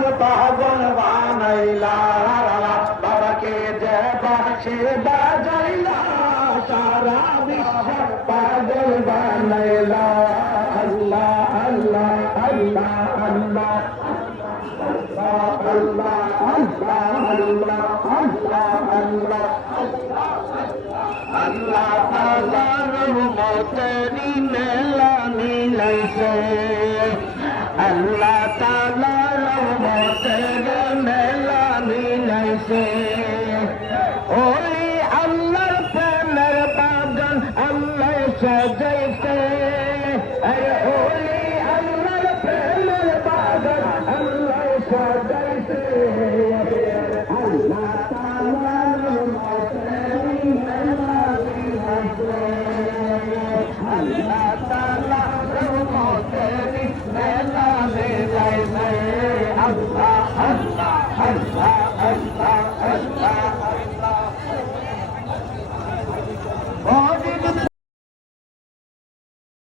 বাগান পাগল বানাইলা বাবাকে যে বাসে বাজাইলা সারা বিশ্ব পাগল বানাইলা আল্লাহ আল্লাহ আল্লাহ আল্লাহ আল্লাহ আল্লাহ আল্লাহ আল্লাহ আল্লাহ তাআলার রহমতেরই মেলা মিলাইছে আল্লাহ তাআলার রহমতেরই মেলা মিলাইছে ওলি আল্লাহর প্রেমের বাগান আল্লাহ সাজাইছে আরে ওলি আল্লাহর প্রেমের বাগান আল্লাহ সাজাইছে আল্লাহ তাআলার রহমতেরই মেলা মিলাইছে আল্লাহ তাআলার রহমতেরই মেলা মিলাইছে আল্লাহ আল্লাহ আল্লাহ আল্লাহ